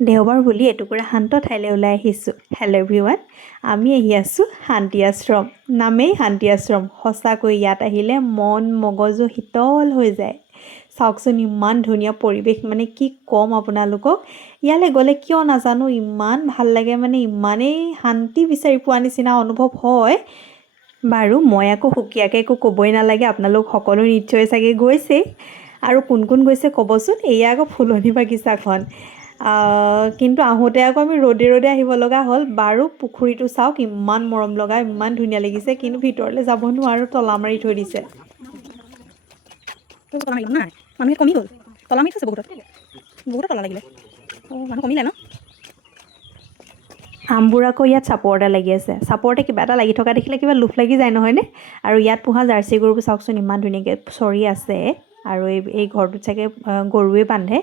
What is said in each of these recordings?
দেওবাৰ বুলি এটুকুৰা শান্ত ঠাইলৈ ওলাই আহিছোঁ। হেল্ল' এভৰিৱান, আমি আহি আছোঁ শান্তি আশ্ৰম। নামেই শান্তি আশ্ৰম। সঁচাকৈ ইয়াত আহিলে মন মগজু শীতল হৈ যায়। চাওকচোন ইমান ধুনীয়া পৰিৱেশ, মানে কি ক'ম আপোনালোকক। ইয়ালৈ গ'লে কিয় নাজানো ইমান ভাল লাগে, মানে ইমানেই শান্তি বিচাৰি পোৱা নিচিনা অনুভৱ হয়। বাৰু মই আকৌ সুকীয়াকৈ একো ক'বই নালাগে, আপোনালোক সকলো নিশ্চয় চাগে গৈছেই। আৰু কোন কোন গৈছে ক'বচোন। এয়া আকৌ ফুলনি বাগিচাখন। কিন্তু আহোঁতে আকৌ আমি ৰ'দে ৰ'দে আহিব লগা হ'ল। বাৰু পুখুৰীটো চাওক, ইমান মৰম লগা, ইমান ধুনীয়া লাগিছে, কিন্তু ভিতৰলৈ যাব নোৱাৰোঁ, তলা মাৰি থৈ দিছে। মানুহ কমি গ'ল, তলা মাৰি থৈছে বহুতো তলা লাগিলে। মানুহ কমিলে ন। আমবোৰ আকৌ ইয়াত চাপৰতে লাগি আছে। চাপৰতে কিবা এটা লাগি থকা দেখিলে কিবা লোভ লাগি যায় নহয়নে। আৰু ইয়াত পোহা জাৰ্চি গৰুবোৰ চাওকচোন ইমান ধুনীয়াকৈ চৰি আছে। আৰু এই ঘৰটোত চাগে গৰুৱে বান্ধে।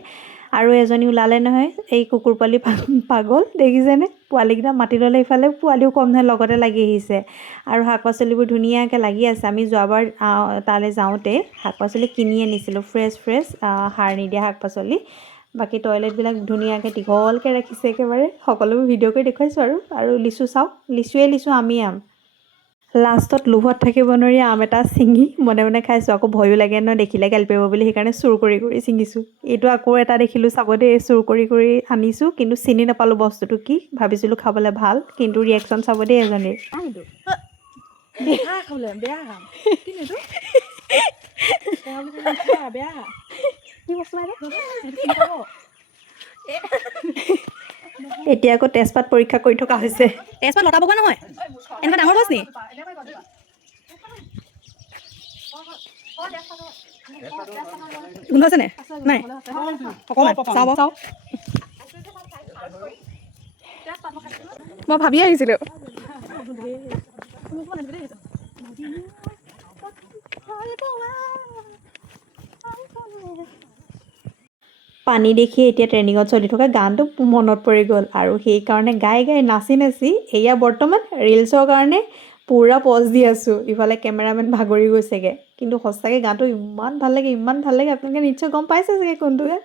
আৰু এজনী ওলালে নহয়, এই কুকুৰ পোৱালি পাগল, দেখিছেনে? পোৱালিকেইটা মাতি ল'লে ইফালে পোৱালিও কম নহয়, লগতে লাগি আহিছে। আৰু শাক পাচলিবোৰ ধুনীয়াকৈ লাগি আছে। আমি যোৱাবাৰ তালৈ যাওঁতে শাক পাচলি কিনি আনিছিলোঁ, ফ্ৰেছ সাৰ নিদিয়া শাক পাচলি। বাকী টয়লেটবিলাক ধুনীয়াকৈ দীঘলকৈ ৰাখিছে একেবাৰে। সকলোবোৰ ভিডিঅ' কৰি দেখুৱাইছোঁ। আৰু লিচু চাওক, লিচুৱে লিচু, আমি আম। লাষ্টত লোভত থাকিব নোৱাৰি আম এটা ছিঙি মনে মনে খাইছোঁ। আকৌ ভয়ো লাগে ন, দেখিলে গালি পাৰিব বুলি, সেইকাৰণে চুৰ কৰি ছিঙিছোঁ। এইটো আকৌ এটা দেখিলোঁ, চাব দেই, চুৰ কৰি আনিছোঁ, কিন্তু চিনি নাপালোঁ বস্তুটো কি। ভাবিছিলোঁ খাবলৈ ভাল, কিন্তু ৰিয়েকশ্যন চাব দেই এজনীৰ। এতিয়া আকৌ তেজপাত পৰীক্ষা কৰি থকা হৈছে। তেজপাত লতা বগা নহয়, এনেকুৱা ডাঙৰ গছ নি? গোন্ধ আছে নাই? অকণমান চাওঁ। মই ভাবি আহিছিলোঁ। পানী দেখি এতিয়া ট্ৰেণ্ডিঙত চলি থকা গানটো মনত পৰি গ'ল। আৰু সেইকাৰণে গাই নাচি এয়া বৰ্তমান ৰিলছৰ কাৰণে পূৰা পজ দি আছোঁ। ইফালে কেমেৰামেন ভাগৰি গৈছেগৈ। কিন্তু সঁচাকৈ গানটো ইমান ভাল লাগে, ইমান ভাল লাগে। আপোনালোকে নিশ্চয় গম পাইছে চাগে কোনটো গান।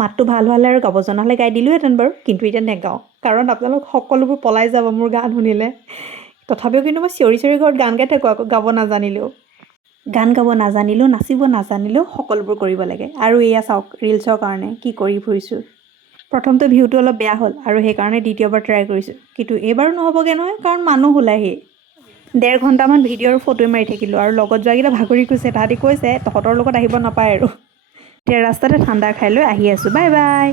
মাতটো ভাল হ'লে আৰু গাব জনা হ'লে গাই দিলোঁহেঁতেন বাৰু, কিন্তু এতিয়া নেগাওঁ, কাৰণ আপোনালোক সকলোবোৰ পলাই যাব মোৰ গান শুনিলে। তথাপিও কিন্তু মই চিঞৰি ঘৰত গান গাই থাকোঁ, আকৌ গাব নাজানিলেও। গান গাব নাজানিলেও, নাচিব নাজানিলেও সকলোবোৰ কৰিব লাগে। আৰু এয়া চাওক, ৰিলছৰ কাৰণে কি কৰি ফুৰিছোঁ। প্ৰথমতে ভিউটো অলপ বেয়া হ'ল, আৰু সেইকাৰণে দ্বিতীয়বাৰ ট্ৰাই কৰিছোঁ। কিন্তু এইবাৰো নহ'বগৈ নহয়, কাৰণ মানুহ ওলাইহি। 1.5 ঘণ্টামান ভিডিঅ' আৰু ফটো মাৰি থাকিলোঁ। আৰু লগত যোৱাকেইটা ভাগৰি গৈছে, তাহাঁতি কৈছে তহঁতৰ লগত আহিব নাপায় আৰু। এতিয়া ৰাস্তাতে ঠাণ্ডা খাই লৈ আহি আছোঁ। Bye bye.